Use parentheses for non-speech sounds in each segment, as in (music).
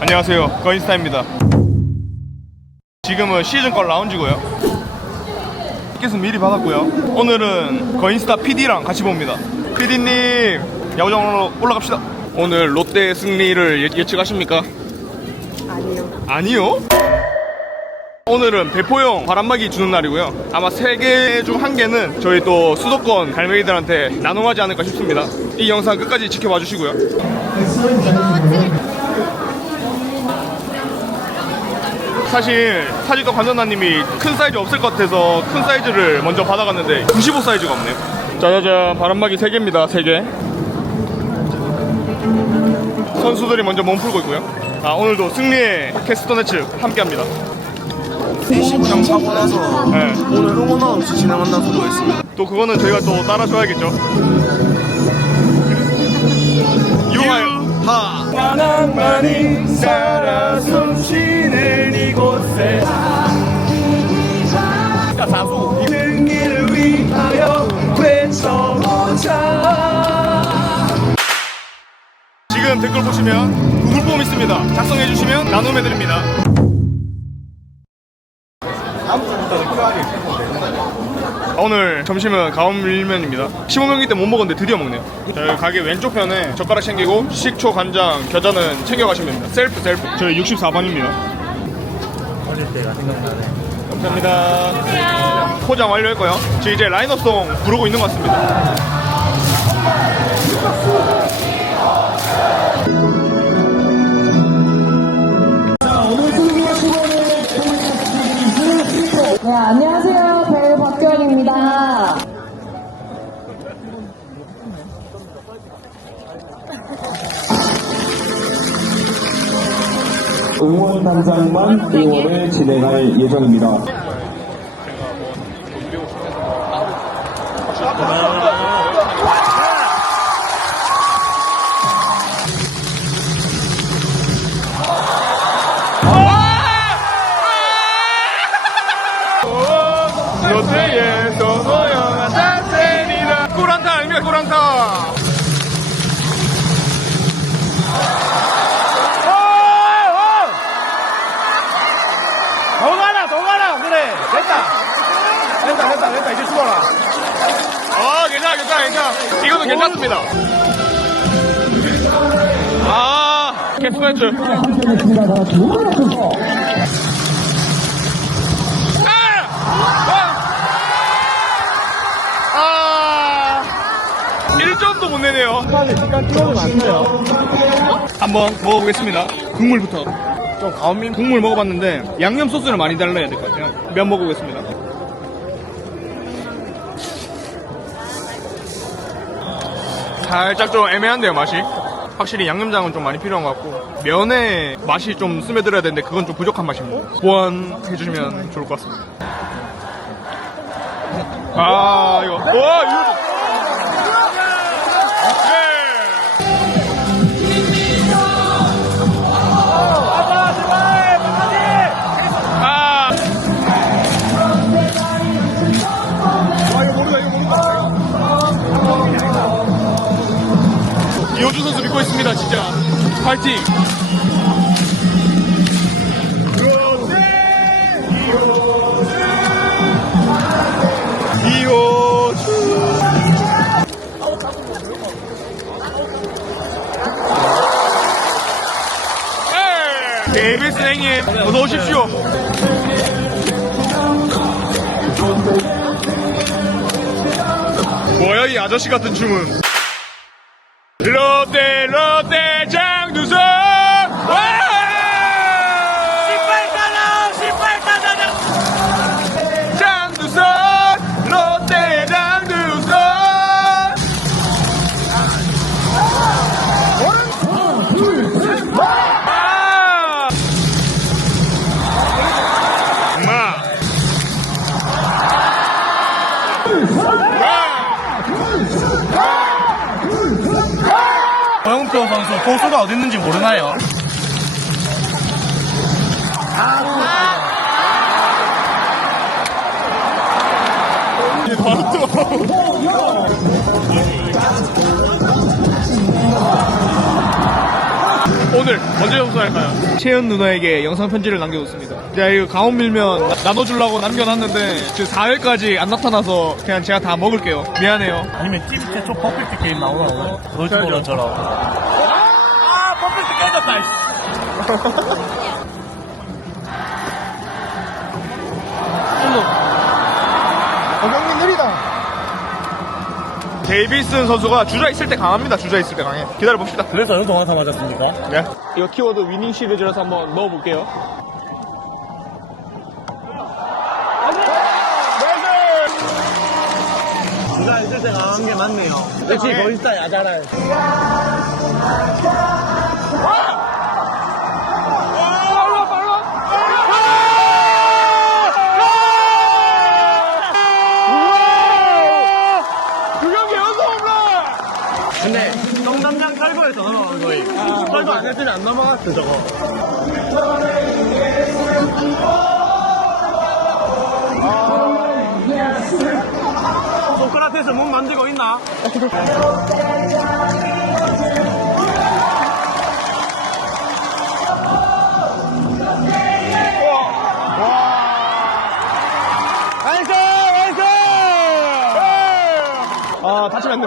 안녕하세요. 거인스타입니다. 지금은 시즌권 라운지고요. 티켓은 미리 받았고요. 오늘은 거인스타 PD랑 같이 봅니다. PD님 야구장으로 올라갑시다. 오늘 롯데 승리를 예, 예측하십니까? 아니요. 아니요? 오늘은 대포형 바람막이 주는 날이고요. 아마 세 개 중 한 개는 저희 또 수도권 갈매기들한테 나눔하지 않을까 싶습니다. 이 영상 끝까지 지켜봐 주시고요 사실 사직도 관전사님이 큰 사이즈 없을 것 같아서 큰 사이즈를 먼저 받아갔는데 95 사이즈가 없네요. 짜자잔 바람막이 3개입니다 3개. 선수들이 먼저 몸 풀고 있고요. 아 오늘도 승리의 캐스터 네츠 함께합니다. 시구장 사고 나서 네. 오늘 응원화 없이 진행한다는 소리가 있습니다. 또 그거는 저희가 또 따라줘야겠죠. 유하 하! 바람만이 살아 숨 자 사수. 승리를 위하여 외쳐보자. 지금 댓글 보시면 구글 폼 있습니다. 작성해 주시면 나눔해 드립니다. 오늘 점심은 가온밀면입니다. 15명이기 때못 먹었는데 드디어 먹네요. 저희 가게 왼쪽 편에 젓가락 챙기고 식초, 간장, 겨자는 챙겨가시면 됩니다. 셀프 셀프. 저희 64번입니다. 어릴 때가 생각나네 감사합니다. 포장 완료했고요. 지금 이제 라이너송 부르고 있는 것 같습니다. 네, 안녕하세요. 응원 단장만 2월에 진행할 예정입니다. 아 캐스맨츠 아! 1점도 못 내네요. 한번 먹어보겠습니다. 국물부터. 좀 가온민 국물 먹어봤는데 양념 소스를 많이 달라야 될 것 같아요. 면 먹어보겠습니다. 살짝 좀 애매한데요 맛이 확실히 양념장은 좀 많이 필요한 것 같고 면에 맛이 좀 스며들어야 되는데 그건 좀 부족한 맛입니다. 보완해 주시면 좋을 것 같습니다. 아 이거. 와 이거 믿고 있습니다, 진짜. 파이팅! 이호준! KBS 행님, 어서 오십시오. 뭐야, 이 아저씨 같은 춤은. 포수가 어디 있는지 모르나요? 바로 또 오늘 언제 접수할까요? 채연 누나에게 영상 편지를 남겨뒀습니다. 제가 이거 가온 밀면 나- 나눠주려고 남겨놨는데 지금 4회까지 안 나타나서 그냥 제가 다 먹을게요. 미안해요. 아니면 찜태 쪽 퍼펙트 게임 나오나 오늘? 롤즈보러처럼. 깨졌다, 이씨. 어, 형님 느리다. 데이비슨 선수가 주자 있을 때 강합니다. 주자 있을 때 강해. 기다려봅시다. 그래서 연동 한타 맞았습니까? 네. 이거 키워드 위닝 시리즈라서 한번 넣어볼게요. 주자 있을 때 강한 게 맞네요. 역시 거기 있다, 야자라. 두 경기 연속 홈런! 근데, 정담장 탈거에서 넘어간 거임. 탈거 안 했으면 안 넘어갔어, 저거. 소크라테스 몸 만들고 있나?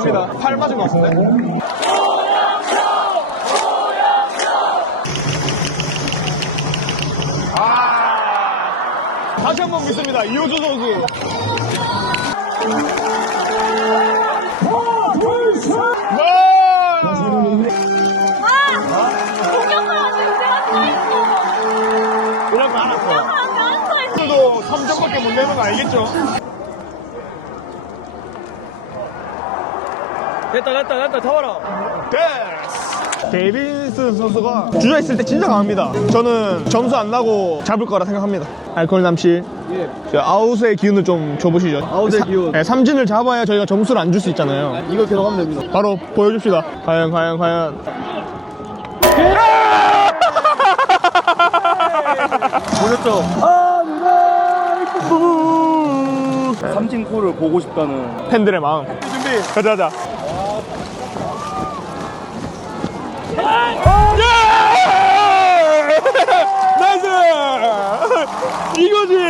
됩니다. 팔 맞은 것 같은데? 아, 다시 한 번 믿습니다. 이호주 선수. 골! 이런 거 알았어. 오늘도 3점밖에 못 내는 거 알겠죠? 됐다, 됐다, 됐다, 더워라. 됐어. 데이비슨 선수가 주자 있을 때 진짜 강합니다. 저는 점수 안 나고 잡을 거라 생각합니다. 알콜 남씨. 예. 아웃의 기운을 좀 줘보시죠. 아웃의 기운. 네, 삼진을 잡아야 저희가 점수를 안 줄 수 있잖아요. 이거 계속 하면 됩니다. 바로 보여줍시다. 과연, 과연, 과연. 보셨죠? 네. 삼진코를 보고 싶다는. 팬들의 마음. 준비. 가자, 가자. 예! (laughs) 나이스! 이거지!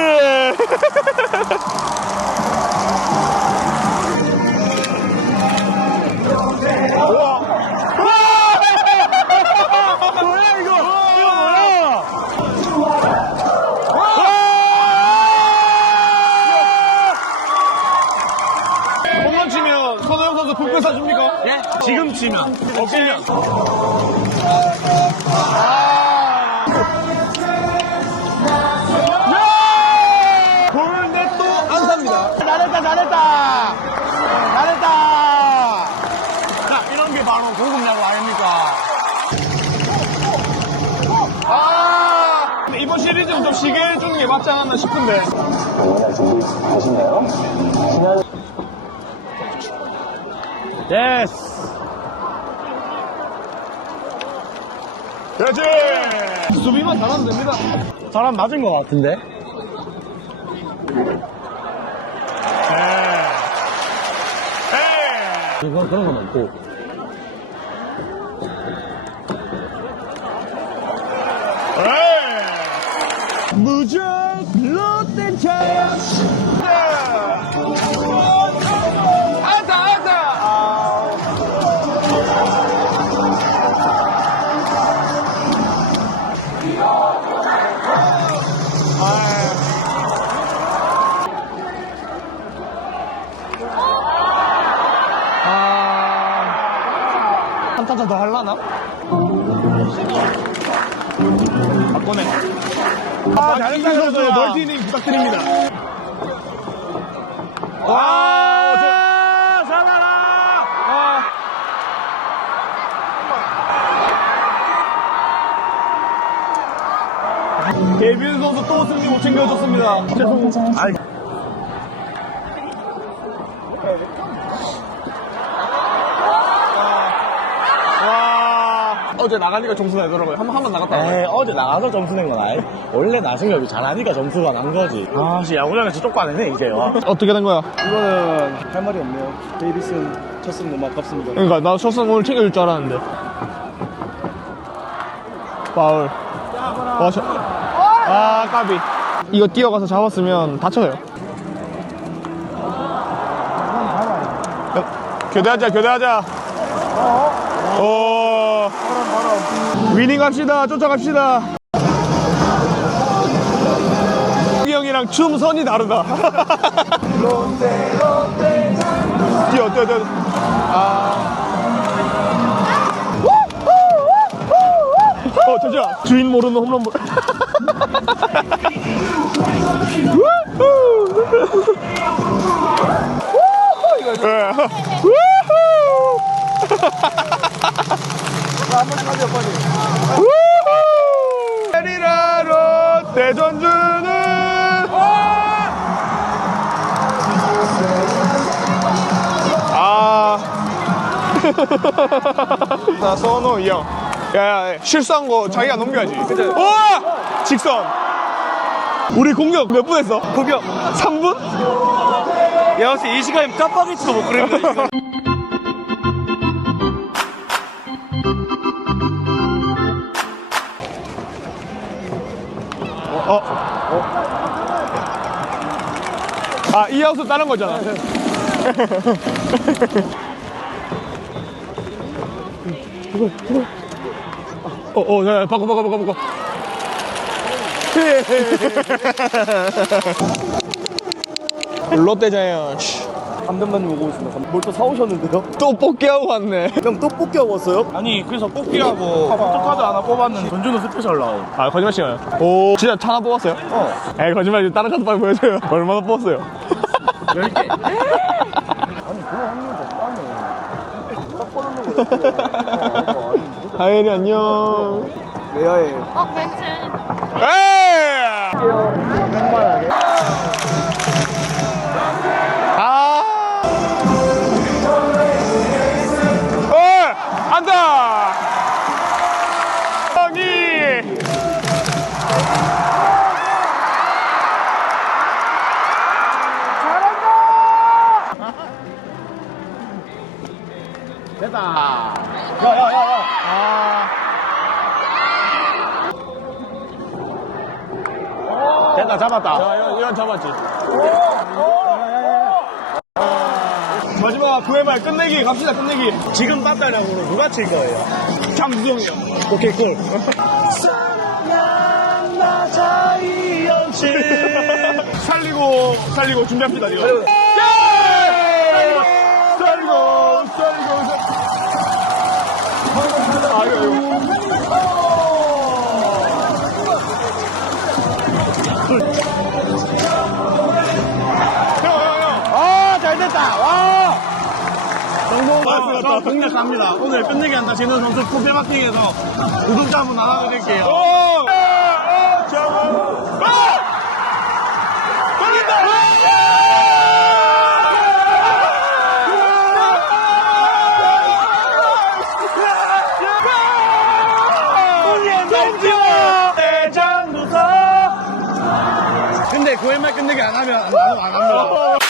잘했다, 잘했다. 잘했다. 자, 이런 게 바로 고급 야구 아닙니까? 아, 이번 시리즈는 좀 쉬게 해주는 게 맞지 않았나 싶은데. 예스. 그렇지. 수비만 잘하면 됩니다. 사람 맞은 것 같은데? 에. 그건 그런 아. 한 타자 더 할라나? 바꿔내. 아, 잘했다, 선수. 멀티닝 부탁드립니다. 와, 저, 살아라! 아. 데뷔 선수 또 승리 못 챙겨줬습니다. 죄송. 아이, 와. 어제 나가니까 점수 내더라고요. 한 번 한 번 나갔다. 에이, 어제 나가서 점수 낸 건 아니? 원래 나승엽이 잘하니까 점수가 난 거지. 아, 씨, 야구장에서 쪽반이네, 이제. 와. 어떻게 된 거야? 이거는 할 말이 없네요. 데이비슨 첫승 너무 아깝습니다. 그러니까 나 첫승 오늘 챙겨줄 줄 알았는데. 파울. 어, 저, 아, 까비. 이거 뛰어가서 잡았으면 다쳐요. 야, 교대하자, 교대하자. 오. 위닝 합시다, 쫓아갑시다. 이 형이랑 춤 선이 다르다. 뛰어, 뛰어, 뛰어. 어, 잠시만. 주인 모르는 홈런 볼. (laughs) (laughs) (laughs) 예. 우후! 내리라 롯데 전주는 아. (laughs) 나 선호 이 형. 야, 야, 실수한 거 자기가 넘겨야지. 우와! 직선. 우리 공격 몇 분 했어? 공격 3분? 야, 혹시 이 시간에 짜파게티도 못 그랬는데. 아, 이 하우스 다른 거잖아. 어, 어, 야, 야, 바꿔, 바꿔, 바꿔, 바꿔. 롯데 자이언츠. 감독관님 오고 있습니다. 뭘 또 사오셨는데요? (laughs) 또 뽑기하고 왔네. 형 떡볶이 하고 왔어요? 아니, 그래서 뽑기하고 포토카드 하나 뽑았는데 전준우 스페셜 나오. 아, 거짓말 시간. 오, 진짜 하나 뽑았어요? 어. 에이, 거짓말, 다른 카드 빨리 보여줘요. (laughs) 얼마나 뽑았어요? 10개. (laughs) 하연이 안녕. 레아의 어, 벤츠. 에이! 됐다, 잡았다. 자, 이건, 이건 잡았지. 마지막 9회말 끝내기 갑시다 끝내기. 지금 빡가량으로 누가 칠 거예요? 장수성이요 오케이, 꿀. (laughs) 살리고 살리고 준비합시다 이거 아 이거 이거 형형 형 아, 잘 됐다. 와! 성공 맞습니다. 저 동네 갑니다. 오늘 끝내기 한다. 진우 선수 쿠페 마킹에서 구독자 한번 나눠드릴게요. 근데 9회말 끝내기 안 하면 안, 안, 안 합니다.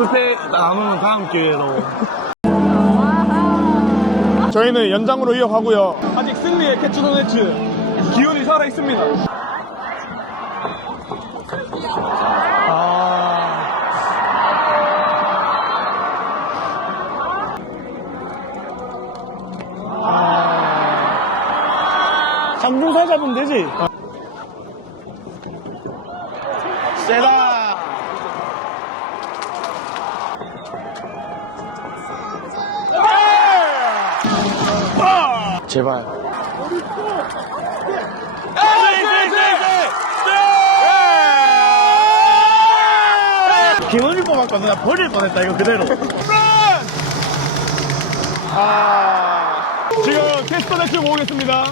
쿠페 나누면 다음 기회로. 저희는 연장으로 이어가고요 아직 승리의 캐치도 네츠 기운이 살아 있습니다 아... 삼중사 잡으면 되지. 세다. 제발 김원일 뽑았거든. 나 버릴 뻔했다, 이거 그대로. 아... 지금 캐스터 대출 모으겠습니다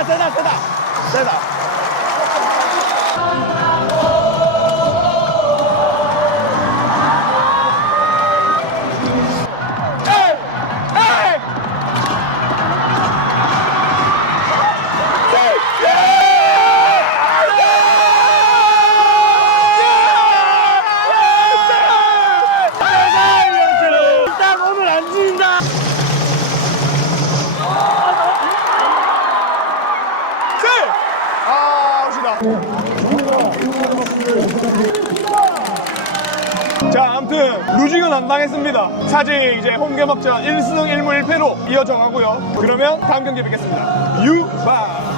아 세다 세다 세 자, 아무튼 루징은 안 당했습니다. 사직 이제 홈개막전 1승 1무 1패로 이어져 가고요. 그러면 다음 경기 뵙겠습니다. 유바.